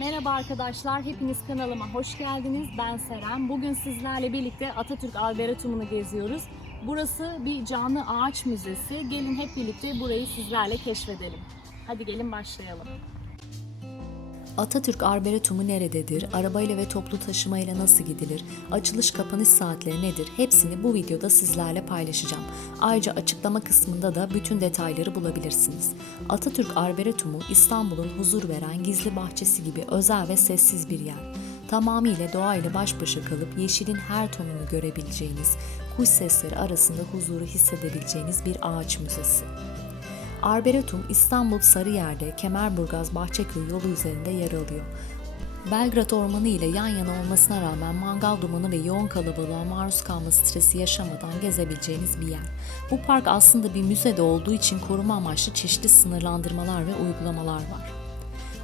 Merhaba arkadaşlar, hepiniz kanalıma hoş geldiniz. Ben Seren. Bugün sizlerle birlikte Atatürk Arboretumunu geziyoruz. Burası bir canlı ağaç müzesi. Gelin hep birlikte burayı sizlerle keşfedelim. Hadi gelin başlayalım. Atatürk Arboretumu nerededir? Arabayla ve toplu taşımayla nasıl gidilir? Açılış kapanış saatleri nedir? Hepsini bu videoda sizlerle paylaşacağım. Ayrıca açıklama kısmında da bütün detayları bulabilirsiniz. Atatürk Arboretumu İstanbul'un huzur veren gizli bahçesi gibi özel ve sessiz bir yer. Tamamıyla doğayla baş başa kalıp yeşilin her tonunu görebileceğiniz, kuş sesleri arasında huzuru hissedebileceğiniz bir ağaç müzesi. Arboretum İstanbul Sarıyer'de Kemerburgaz Bahçeköy yolu üzerinde yer alıyor. Belgrad Ormanı ile yan yana olmasına rağmen mangal dumanı ve yoğun kalabalığa maruz kalma stresi yaşamadan gezebileceğiniz bir yer. Bu park aslında bir müzede olduğu için koruma amaçlı çeşitli sınırlandırmalar ve uygulamalar var.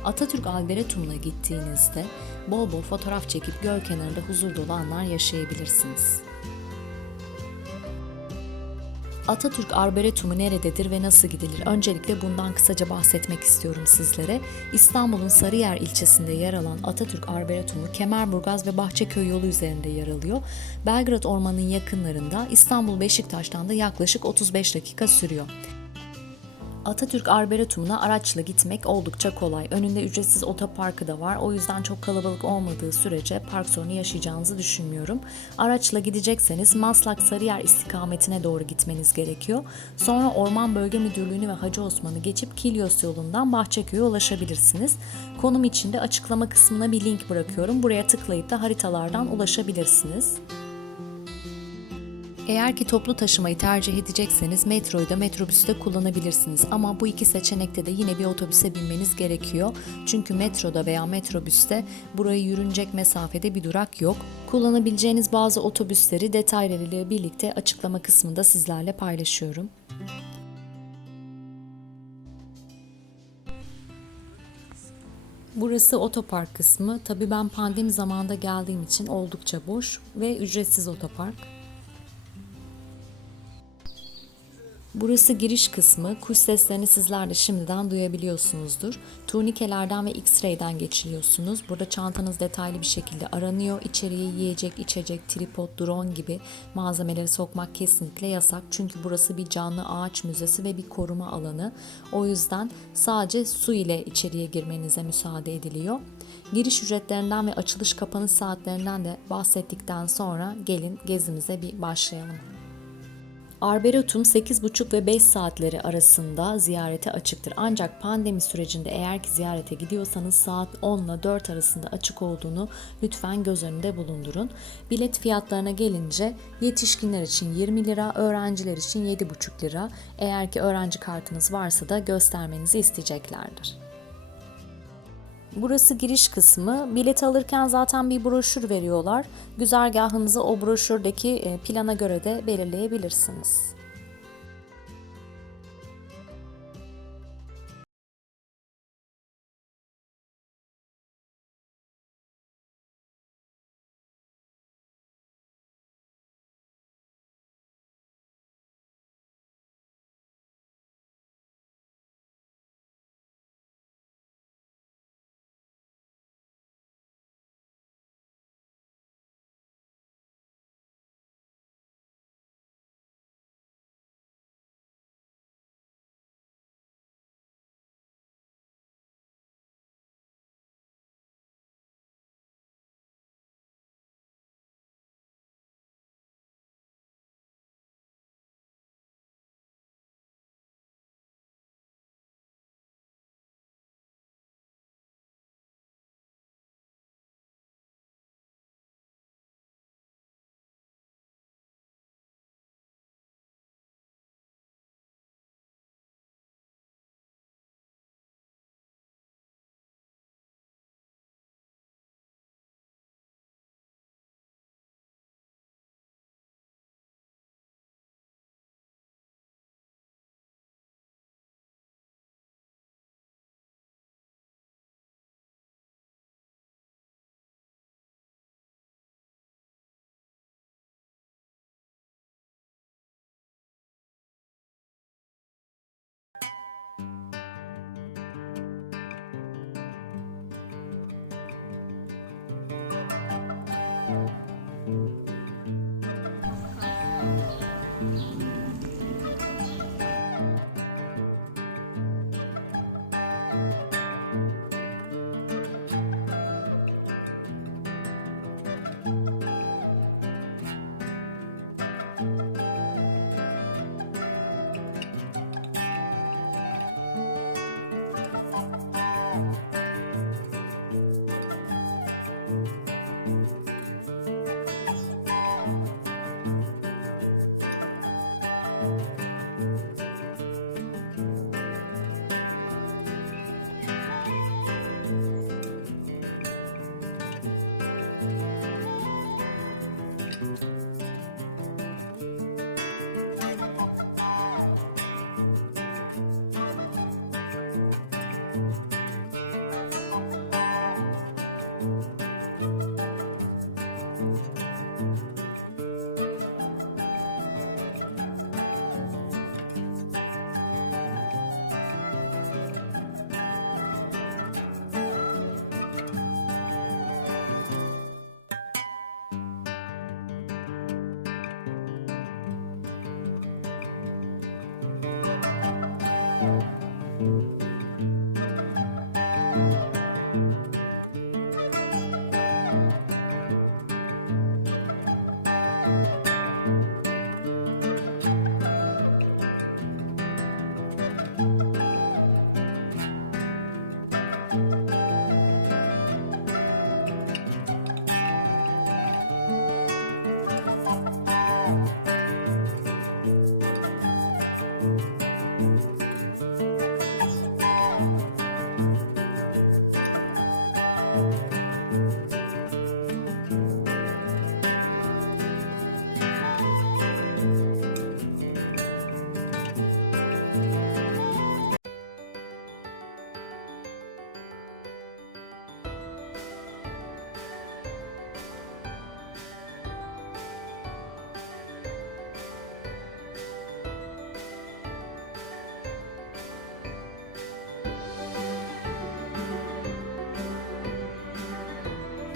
Atatürk Arboretum'una gittiğinizde bol bol fotoğraf çekip göl kenarında huzur dolu anlar yaşayabilirsiniz. Atatürk Arboretumu nerededir ve nasıl gidilir? Öncelikle bundan kısaca bahsetmek istiyorum sizlere. İstanbul'un Sarıyer ilçesinde yer alan Atatürk Arboretumu Kemerburgaz ve Bahçeköy yolu üzerinde yer alıyor. Belgrad Ormanı'nın yakınlarında İstanbul Beşiktaş'tan da yaklaşık 35 dakika sürüyor. Atatürk Arboretumuna araçla gitmek oldukça kolay. Önünde ücretsiz otoparkı da var. O yüzden çok kalabalık olmadığı sürece park sorunu yaşayacağınızı düşünmüyorum. Araçla gidecekseniz Maslak Sarıyer istikametine doğru gitmeniz gerekiyor. Sonra Orman Bölge Müdürlüğü'nü ve Hacı Osman'ı geçip Kilyos yolundan Bahçeköy'e ulaşabilirsiniz. Konum içinde açıklama kısmına bir link bırakıyorum. Buraya tıklayıp da haritalardan ulaşabilirsiniz. Eğer ki toplu taşımayı tercih edecekseniz metroyu da metrobüsü kullanabilirsiniz. Ama bu iki seçenekte de yine bir otobüse binmeniz gerekiyor. Çünkü metroda veya metrobüste buraya yürünecek mesafede bir durak yok. Kullanabileceğiniz bazı otobüsleri detaylarıyla birlikte açıklama kısmında sizlerle paylaşıyorum. Burası otopark kısmı. Tabii ben pandemi zamanında geldiğim için oldukça boş ve ücretsiz otopark. Burası giriş kısmı. Kuş seslerini sizler de şimdiden duyabiliyorsunuzdur. Turnikelerden ve X-ray'den geçiriyorsunuz. Burada çantanız detaylı bir şekilde aranıyor. İçeriye yiyecek, içecek, tripod, drone gibi malzemeleri sokmak kesinlikle yasak. Çünkü burası bir canlı ağaç müzesi ve bir koruma alanı. O yüzden sadece su ile içeriye girmenize müsaade ediliyor. Giriş ücretlerinden ve açılış kapanış saatlerinden de bahsettikten sonra gelin gezimize bir başlayalım. Arboretum 8,5 ve 5 saatleri arasında ziyarete açıktır. Ancak pandemi sürecinde eğer ki ziyarete gidiyorsanız saat 10 ile 4 arasında açık olduğunu lütfen göz önünde bulundurun. Bilet fiyatlarına gelince yetişkinler için 20 lira, öğrenciler için 7,5 lira. Eğer ki öğrenci kartınız varsa da göstermenizi isteyeceklerdir. Burası giriş kısmı. Bilet alırken zaten bir broşür veriyorlar. Güzergahınızı o broşürdeki e, plana göre de belirleyebilirsiniz.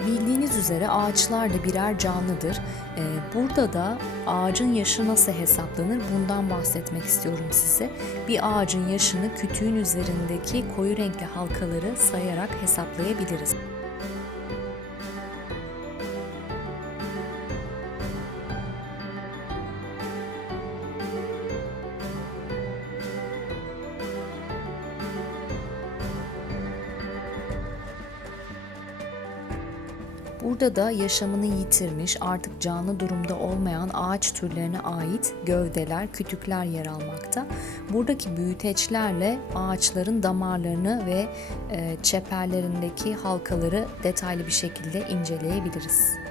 Bildiğiniz üzere ağaçlar da birer canlıdır. Ee, Burada da ağacın yaşı nasıl hesaplanır bundan bahsetmek istiyorum size. Bir ağacın yaşını kütüğün üzerindeki koyu renkli halkaları sayarak hesaplayabiliriz. Burada da yaşamını yitirmiş, artık canlı durumda olmayan ağaç türlerine ait gövdeler, kütükler yer almakta. Buradaki büyüteçlerle ağaçların damarlarını ve e, çeperlerindeki halkaları detaylı bir şekilde inceleyebiliriz.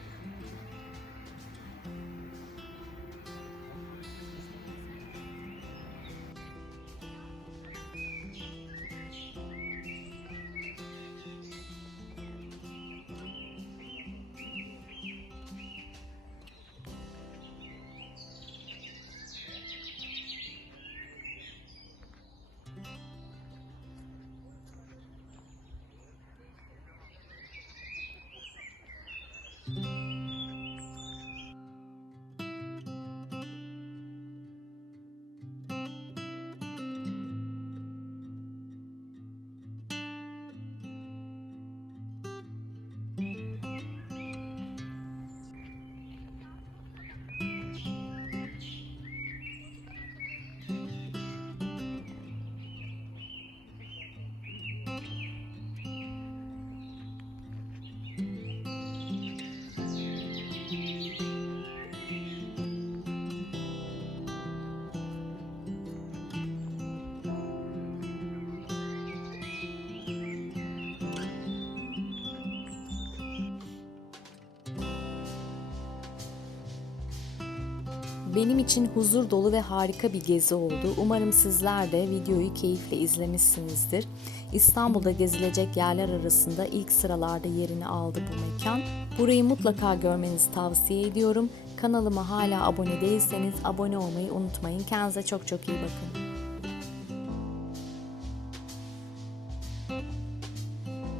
Benim için huzur dolu ve harika bir gezi oldu. Umarım sizler de videoyu keyifle izlemişsinizdir. İstanbul'da gezilecek yerler arasında ilk sıralarda yerini aldı bu mekan. Burayı mutlaka görmenizi tavsiye ediyorum. Kanalıma hala abone değilseniz abone olmayı unutmayın. Kendinize çok çok iyi bakın.